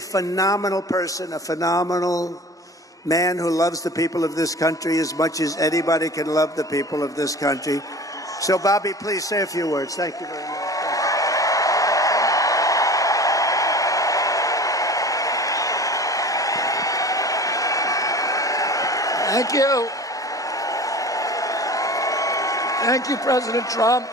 phenomenal person, a phenomenal man who loves the people of this country as much as anybody can love the people of this country. So, Bobby, please say a few words. Thank you very much. Thank you. Thank you, President Trump.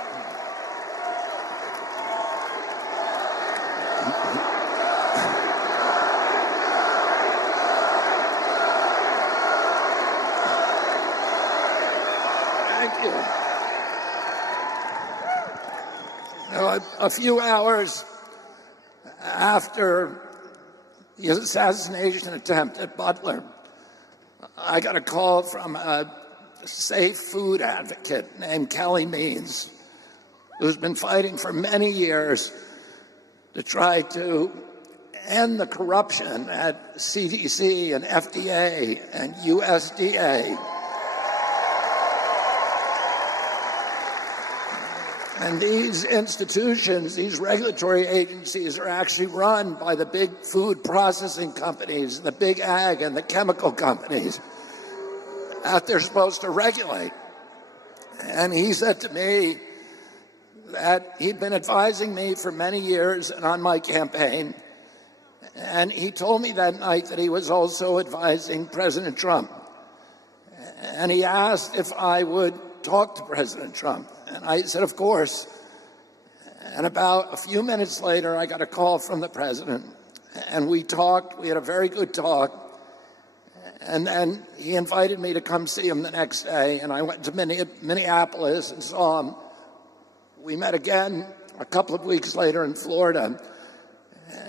Thank you. Now, a few hours after the assassination attempt at Butler, I got a call from a safe food advocate named Kelly Means, who's been fighting for many years to try to end the corruption at CDC and FDA and USDA. And these institutions, these regulatory agencies, are actually run by the big food processing companies, the big ag and the chemical companies that they're supposed to regulate. And he said to me that he'd been advising me for many years and on my campaign. And he told me that night that he was also advising President Trump. And he asked if I would talk to President Trump. And I said, of course. And about a few minutes later, I got a call from the president. And we talked. We had a very good talk. And then he invited me to come see him the next day. And I went to Minneapolis and saw him. We met again a couple of weeks later in Florida.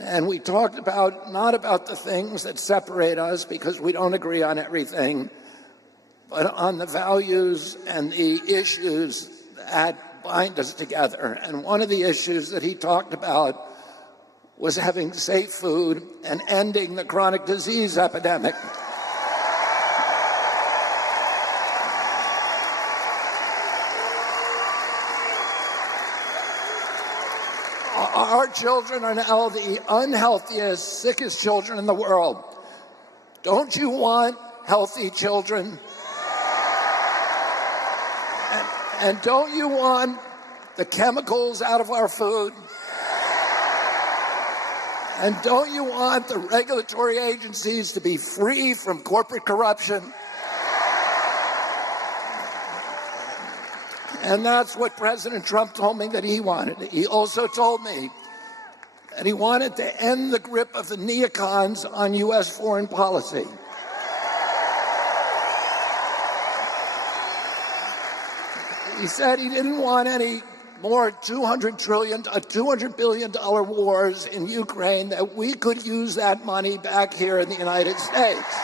And we talked about, not about the things that separate us because we don't agree on everything, but on the values and the issues that bind us together. And one of the issues that he talked about was having safe food and ending the chronic disease epidemic. Our children are now the unhealthiest, sickest children in the world. Don't you want healthy children? And don't you want the chemicals out of our food? And don't you want the regulatory agencies to be free from corporate corruption? And that's what President Trump told me that he wanted. He also told me that he wanted to end the grip of the neocons on U.S. foreign policy. He said he didn't want any more $200 billion wars in Ukraine, that we could use that money back here in the United States.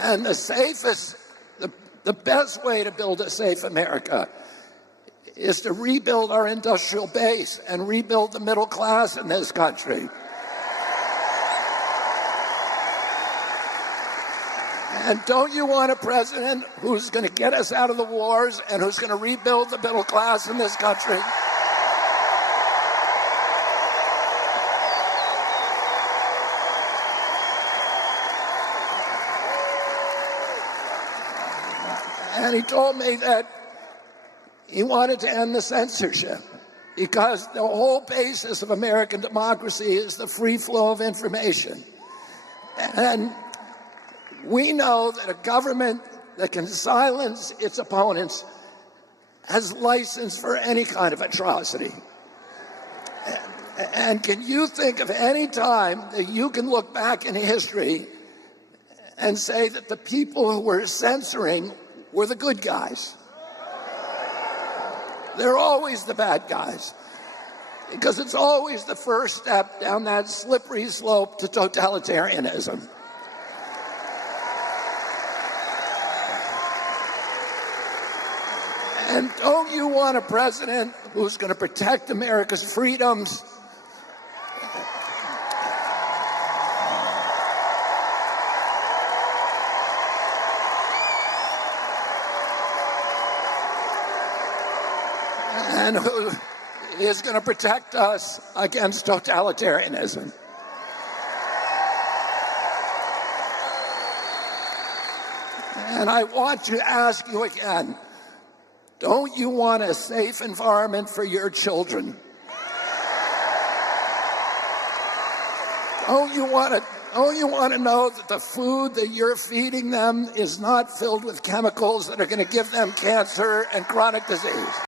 And the best way to build a safe America is to rebuild our industrial base and rebuild the middle class in this country. And don't you want a president who's going to get us out of the wars and who's going to rebuild the middle class in this country? And he told me that he wanted to end the censorship because the whole basis of American democracy is the free flow of information. And we know that a government that can silence its opponents has license for any kind of atrocity. And can you think of any time that you can look back in history and say that the people who were censoring were the good guys? They're always the bad guys, because it's always the first step down that slippery slope to totalitarianism. And don't you want a president who's going to protect America's freedoms? and who is going to protect us against totalitarianism. And I want to ask you again, don't you want a safe environment for your children? Don't you want to know that the food that you're feeding them is not filled with chemicals that are going to give them cancer and chronic disease?